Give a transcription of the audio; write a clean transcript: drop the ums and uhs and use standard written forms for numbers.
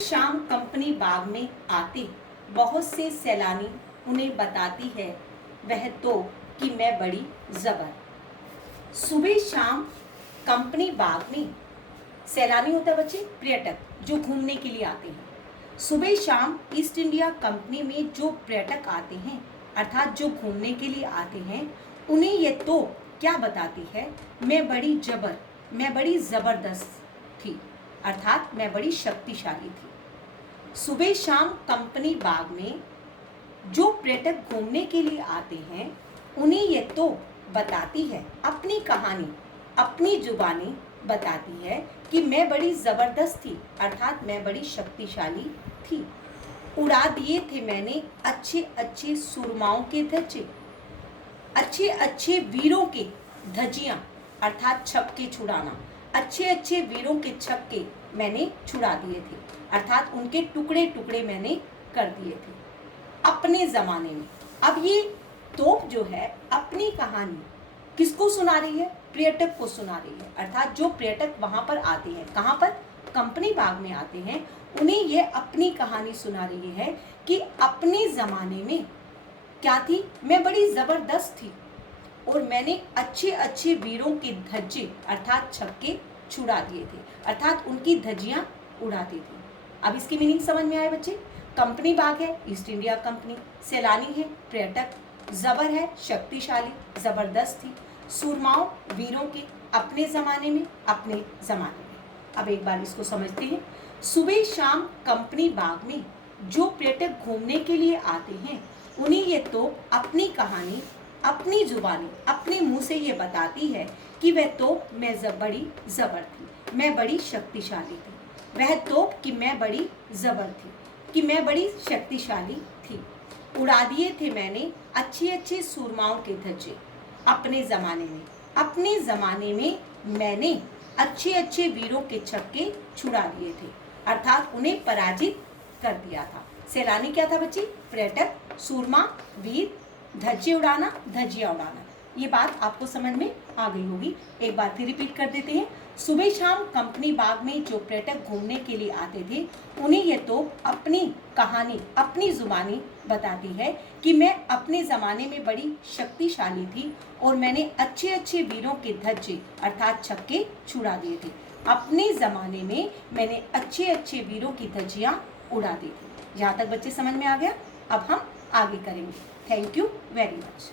शाम कंपनी बाग में आते बहुत से सैलानी उन्हें बताती है वह तो कि मैं बड़ी जबर। सुबह शाम कंपनी बाग में सैलानी होता है बच्चे, पर्यटक जो घूमने के लिए आते हैं। सुबह शाम ईस्ट इंडिया कंपनी में जो पर्यटक आते हैं अर्थात जो घूमने के लिए आते हैं, उन्हें ये तो क्या बताती है, मैं बड़ी जबर, मैं बड़ी जबरदस्त थी अर्थात मैं बड़ी शक्तिशाली थी। सुबह शाम कंपनी बाग में जो पर्यटक घूमने के लिए आते हैं, उन्हें ये तो बताती है अपनी कहानी, अपनी जुबानी बताती है कि मैं बड़ी जबरदस्त थी अर्थात मैं बड़ी शक्तिशाली थी। उड़ा दिए थे मैंने अच्छे अच्छे सुरमाओं के धज्जे, अच्छे अच्छे वीरों के धज्जियां अर्थात छक्के छुड़ाना, अच्छे अच्छे वीरों के छक्के मैंने छुड़ा दिए थे अर्थात उनके टुकड़े टुकड़े मैंने कर दिए थे अपने ज़माने में। अब ये तोप जो है अपनी कहानी किसको सुना रही है, पर्यटक को सुना रही है अर्थात जो पर्यटक वहाँ पर आते हैं, कहाँ पर, कंपनी बाग में आते हैं, उन्हें ये अपनी कहानी सुना रही है कि अपने ज़माने में क्या थी, मैं बड़ी ज़बरदस्त थी और मैंने अच्छे अच्छे वीरों के धज्जे अर्थात छक्के छुड़ा दिए थे अर्थात उनकी धज्जियां उड़ा दी थी। अब इसकी मीनिंग समझ में आए बच्चे। कंपनी बाग है ईस्ट इंडिया कंपनी, सैलानी है पर्यटक, जबर है शक्तिशाली, जबरदस्त थी, सूरमाओं वीरों के अपने ज़माने में, अपने ज़माने में। अब एक बार इसको समझते हैं। सुबह शाम कंपनी बाग में जो पर्यटक घूमने के लिए आते हैं, उन्हें ये तो अपनी कहानी, अपनी जुबानी, अपने मुंह से ये बताती है कि वह तो मैं बड़ी जबर थी, मैं बड़ी शक्तिशाली थी। वह तो कि मैं बड़ी जबर थी, कि मैं बड़ी शक्तिशाली थी। उड़ा दिए थे मैंने अच्छे अच्छे सूरमाओं के धज्जे अपने ज़माने में, अपने ज़माने में मैंने अच्छे अच्छे वीरों के छक्के छुड़ा दिए थे अर्थात उन्हें पराजित कर दिया था। सैलानी क्या था बच्ची, पर्यटक, सूरमा, वीर, धज्जे उड़ाना, धज्जियाँ उड़ाना। ये बात आपको समझ में आ गई होगी। एक बार फिर रिपीट कर देते हैं। सुबह शाम कंपनी बाग में जो पर्यटक घूमने के लिए आते थे, उन्हें ये तो अपनी कहानी, अपनी जुबानी बताती है कि मैं अपने ज़माने में बड़ी शक्तिशाली थी और मैंने अच्छे अच्छे वीरों के धज्जे अर्थात छक्के छुड़ा दिए थे। अपने ज़माने में मैंने अच्छे अच्छे वीरों की धज्जियाँ उड़ा दी थी। यहाँ तक बच्चे समझ में आ गया। अब हम आगे करेंगे। Thank you very much.